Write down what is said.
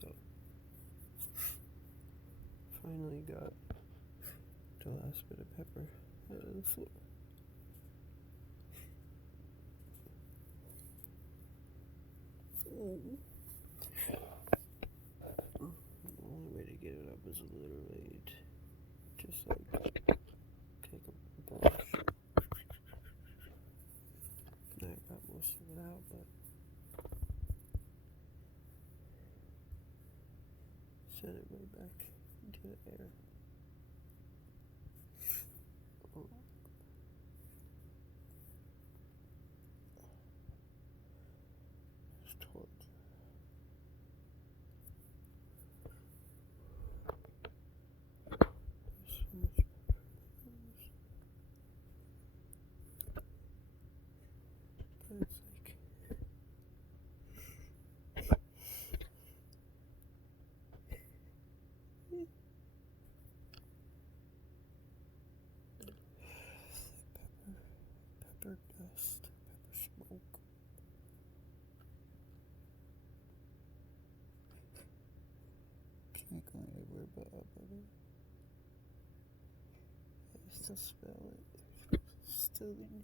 So, finally got the last bit of pepper out of the floor. The only way to get it up is literally just like take a brush. I got most of it out, but send it right back into the air. It's torch. So much pepper. But it's like pepper dust, pepper smoke. Can't go anywhere but up with it. I still smell it. Still in.